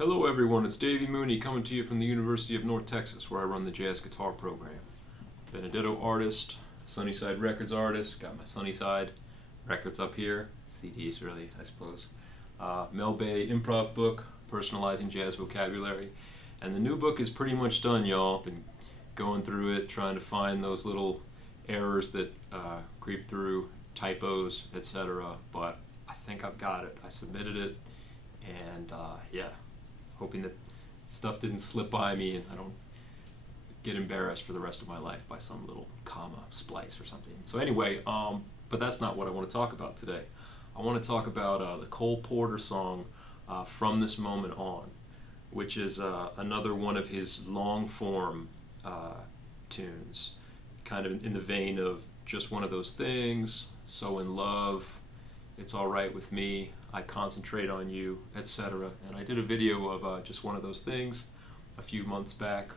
Hello everyone, it's Davey Mooney coming to you from the University of North Texas where I run the jazz guitar program. Benedetto artist, Sunnyside Records artist, got my Sunnyside records up here, CDs really I suppose. Mel Bay improv book, Personalizing Jazz Vocabulary. And the new book is pretty much done, y'all. Been going through it, trying to find those little errors that creep through, typos, etc. But I think I've got it. I submitted it and hoping that stuff didn't slip by me and I don't get embarrassed for the rest of my life by some little comma splice or something. So anyway, but that's not what I want to talk about today. I want to talk about the Cole Porter song, From This Moment On, which is another one of his long form tunes, kind of in the vein of Just One of Those Things, So in Love, It's All Right With Me, I Concentrate on You, etc. And I did a video of Just One of Those Things a few months back.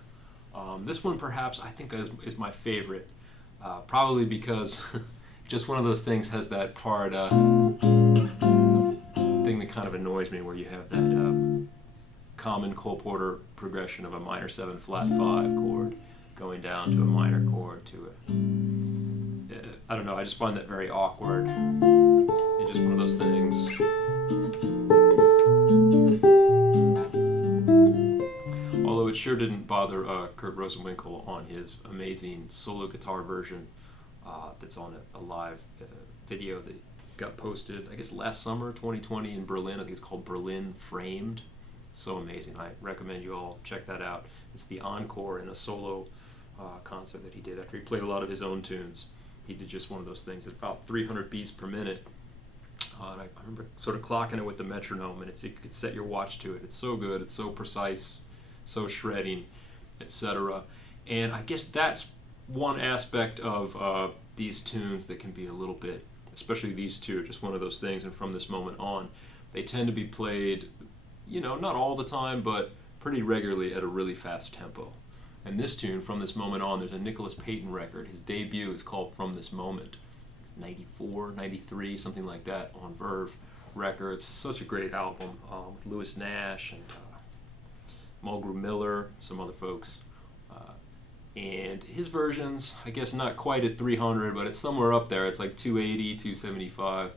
This one perhaps I think is my favorite, probably because Just One of Those Things has that part thing that kind of annoys me, where you have that common Cole Porter progression of a minor 7 flat 5 chord going down to a minor chord to a, I don't know, I just find that very awkward. And just one of those things. Although it sure didn't bother Kurt Rosenwinkel on his amazing solo guitar version that's on a live video that got posted, I guess last summer, 2020 in Berlin. I think it's called Berlin Framed. So amazing. I recommend you all check that out. It's the encore in a solo concert that he did after he played a lot of his own tunes. He did Just One of Those Things at about 300 beats per minute. And I remember sort of clocking it with the metronome, and you could set your watch to it. It's so good, it's so precise, so shredding, etc. And I guess that's one aspect of these tunes that can be a little bit, especially these two, Just One of Those Things and From This Moment On, they tend to be played, not all the time, but pretty regularly at a really fast tempo. And this tune, From This Moment On, there's a Nicholas Payton record. His debut is called From This Moment. 94, 93, something like that, on Verve Records. Such a great album with Lewis Nash and Mulgrew Miller, some other folks. And his versions, I guess not quite at 300, but it's somewhere up there. It's like 280, 275.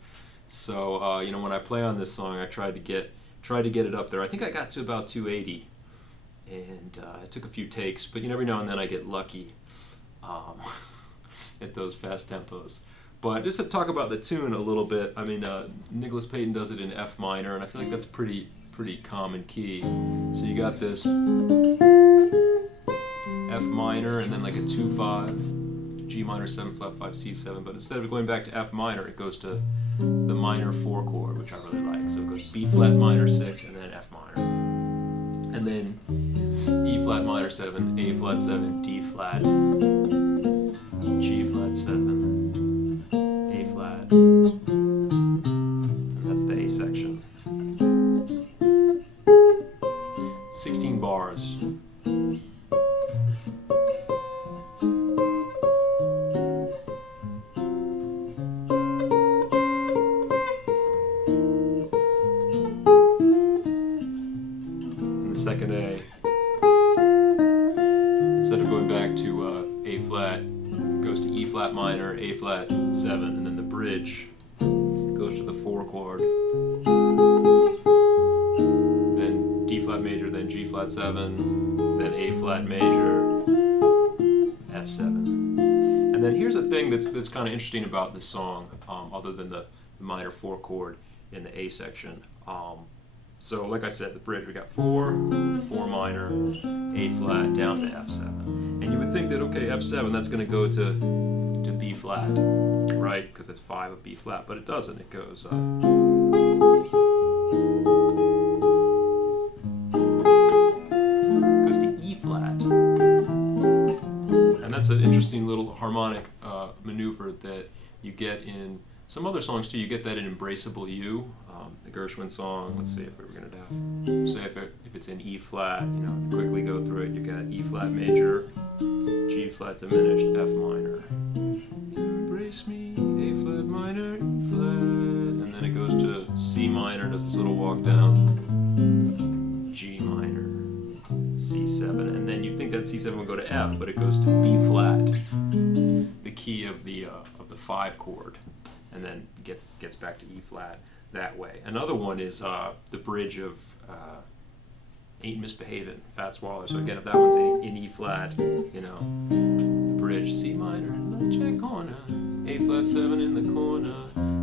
So, when I play on this song, I tried to get it up there. I think I got to about 280, and it took a few takes, but every now and then I get lucky at those fast tempos. But just to talk about the tune a little bit, I mean, Nicholas Payton does it in F minor, and I feel like that's pretty common key. So you got this F minor, and then like a 2-5, G minor 7 flat 5 C7. But instead of going back to F minor, it goes to the minor 4 chord, which I really like. So it goes B flat minor 6, and then F minor, and then E flat minor 7, A flat 7, D flat, G flat 7, A flat, and that's the A section. 16 bars. And the second A, instead of going back to A flat, goes to E flat minor, A flat 7, and then the bridge goes to the 4 chord, then D flat major, then G flat 7, then A flat major, F7. And then here's a thing that's kind of interesting about this song, other than the minor 4 chord in the A section. So like I said, the bridge, we got 4 minor, A flat, down to F7. And you would think that, okay, F7, that's going to go to B flat, right? Because it's 5 of B flat, but it doesn't. It goes to E flat. And that's an interesting little harmonic maneuver that you get in some other songs too. You get that in Embraceable You, the Gershwin song. Let's see if we were going to have, say if it's in E flat, quickly go through it. You got E flat major, G flat diminished, F minor. Embrace me, A flat minor, E flat, and then it goes to C minor, does this little walk down, G that C7 would go to F, but it goes to B flat, the key of the 5 chord, and then gets back to E flat that way. Another one is the bridge of Ain't Misbehavin', Fats Waller. So again, if that one's in E flat, you know, the bridge, C minor in the check corner, A flat 7 in the corner,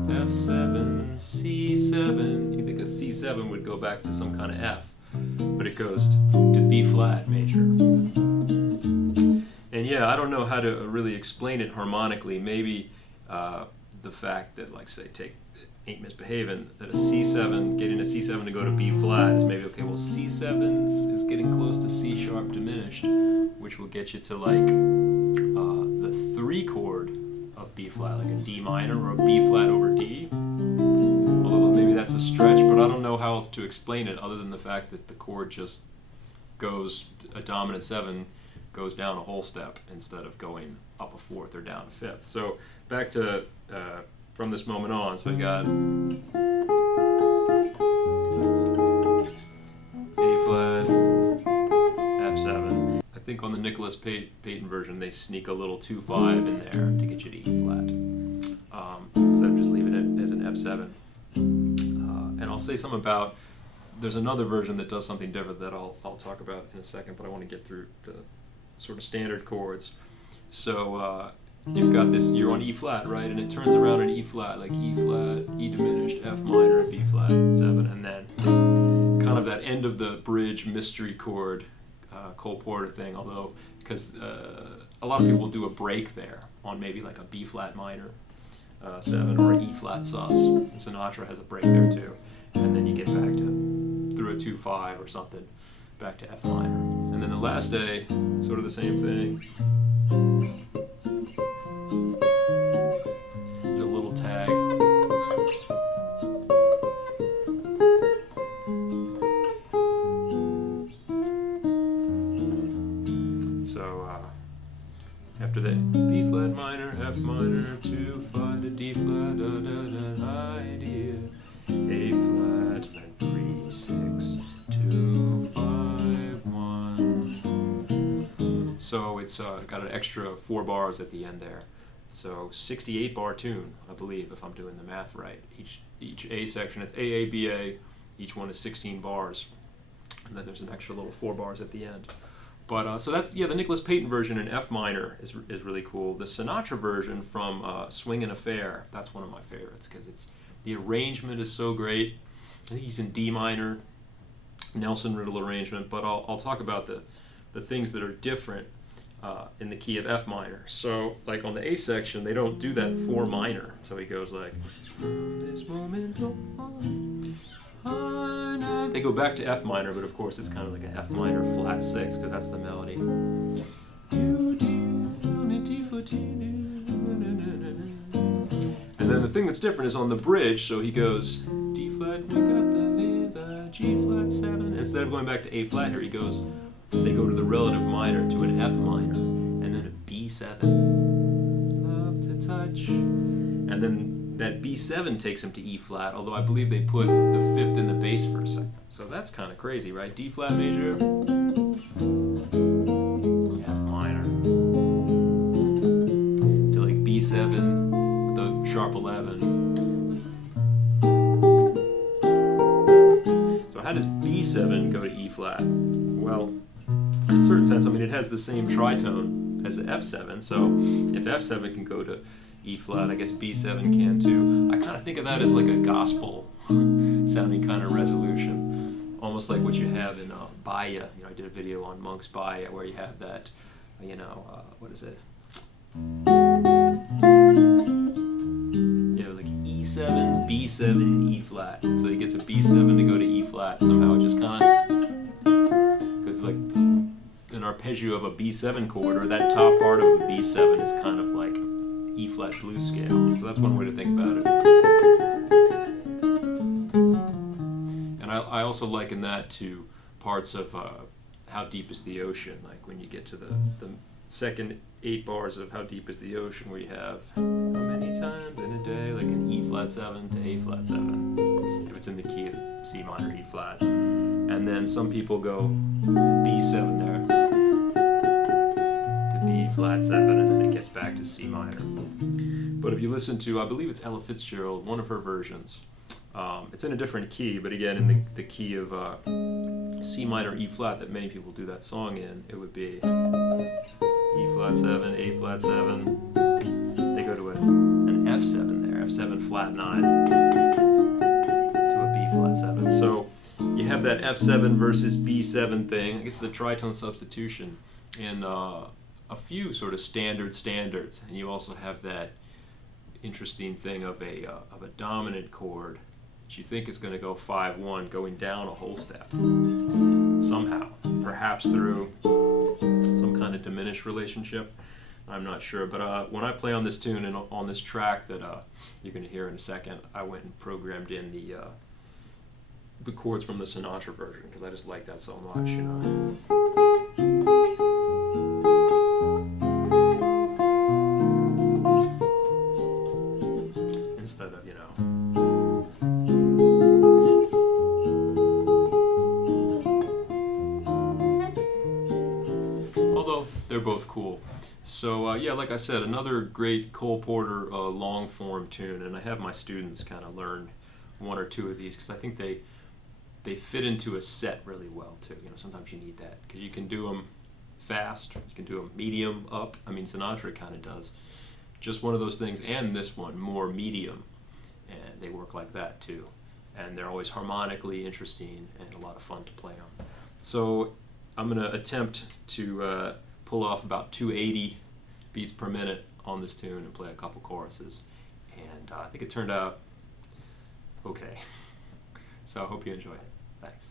F7, C7. You think a C7 would go back to some kind of F, but it goes to B flat major. And yeah, I don't know how to really explain it harmonically. Maybe the fact that, like, say, take Ain't Misbehavin', that a C7, getting a C7 to go to B flat is maybe, okay, well, C7 is getting close to C sharp diminished, which will get you to, like, the 3 chord of B flat, like a D minor or a B flat over D. Although maybe that's a stretch, but I don't know how else to explain it other than the fact that the chord just goes, a dominant 7 goes down a whole step instead of going up a 4th or down a 5th. So back to from this moment on, so I got A flat, F7. I think on the Nicholas Payton version they sneak a little 2-5 in there to get you to E flat, instead of just leaving it as an F7. And I'll say something about, there's another version that does something different that I'll talk about in a second, but I want to get through the sort of standard chords. So you've got this, you're on E flat, right? And it turns around in E flat, like E flat, E diminished, F minor, B flat, 7, and then kind of that end of the bridge mystery chord, Cole Porter thing, although, because a lot of people do a break there on maybe like a B flat minor 7 or an E flat sus. And Sinatra has a break there too. And then you get back to, through a 2-5 or something, back to F minor. And then the last day, sort of the same thing. There's a little tag. So after that, B flat minor, F minor, 2-5 to D flat, da da da, idea, A flat, then 3, 6, 2, 5, 1. So it's got an extra 4 bars at the end there. So 68 bar tune, I believe, if I'm doing the math right. Each A section, it's A, B, A. Each one is 16 bars. And then there's an extra little 4 bars at the end. But so that's, yeah, the Nicholas Payton version in F minor is really cool. The Sinatra version from Swingin' Affair, that's one of my favorites because it's, the arrangement is so great. I think he's in D minor, Nelson Riddle arrangement, but I'll talk about the things that are different in the key of F minor. So, like on the A section, they don't do that 4 minor. So he goes like, this moment on. They go back to F minor, but of course it's kind of like an F minor flat 6 because that's the melody. And then the thing that's different is on the bridge, so he goes D flat, we got the G flat 7. Instead of going back to A flat here, he goes, they go to the relative minor to an F minor, and then a B7. Love to touch. And then that B7 takes him to E flat, although I believe they put the 5th in the bass for a second. So that's kind of crazy, right? D flat major, F minor, to like B7 with the sharp 11. So how does B7 go to E flat? Well, in a certain sense, I mean, it has the same tritone as the F7, so if F7 can go to E flat, I guess B7 can too. I kind of think of that as like a gospel sounding kind of resolution, almost like what you have in Baya. You know, I did a video on Monk's Baya where you have that, you know, what is it? Yeah, like E7, B7, E flat. So he gets a B7 to go to E flat. Somehow it just kind of, because like an arpeggio of a B7 chord, or that top part of a B7 is kind of like E flat blues scale. So that's one way to think about it. And I also liken that to parts of How Deep is the Ocean, like when you get to the second 8 bars of How Deep is the Ocean, where you have how many times in a day, like an E flat 7 to A flat 7, if it's in the key of C minor, E flat. And then some people go B7 there. flat 7, and then it gets back to C minor. But if you listen to, I believe it's Ella Fitzgerald, one of her versions, it's in a different key, but again in the key of C minor, E flat that many people do that song in, it would be E flat 7, A flat 7. They go to an F7 there, F7 flat 9 to a B flat 7. So you have that F7 versus B7 thing. I guess the tritone substitution in a few sort of standards, and you also have that interesting thing of a dominant chord that you think is going to go 5-1, going down a whole step somehow, perhaps through some kind of diminished relationship. I'm not sure, but when I play on this tune and on this track that you're going to hear in a second, I went and programmed in the chords from the Sinatra version because I just like that so much, you know. Instead of, you know. Although they're both cool. So yeah, like I said, another great Cole Porter long form tune, and I have my students kind of learn one or two of these because I think they fit into a set really well too. You know, sometimes you need that because you can do them fast, you can do them medium up. I mean, Sinatra kind of does just one of those things, and this one more medium, and they work like that too. And they're always harmonically interesting and a lot of fun to play on. So I'm going to attempt to pull off about 280 beats per minute on this tune and play a couple choruses, and I think it turned out okay. So I hope you enjoy it. Thanks.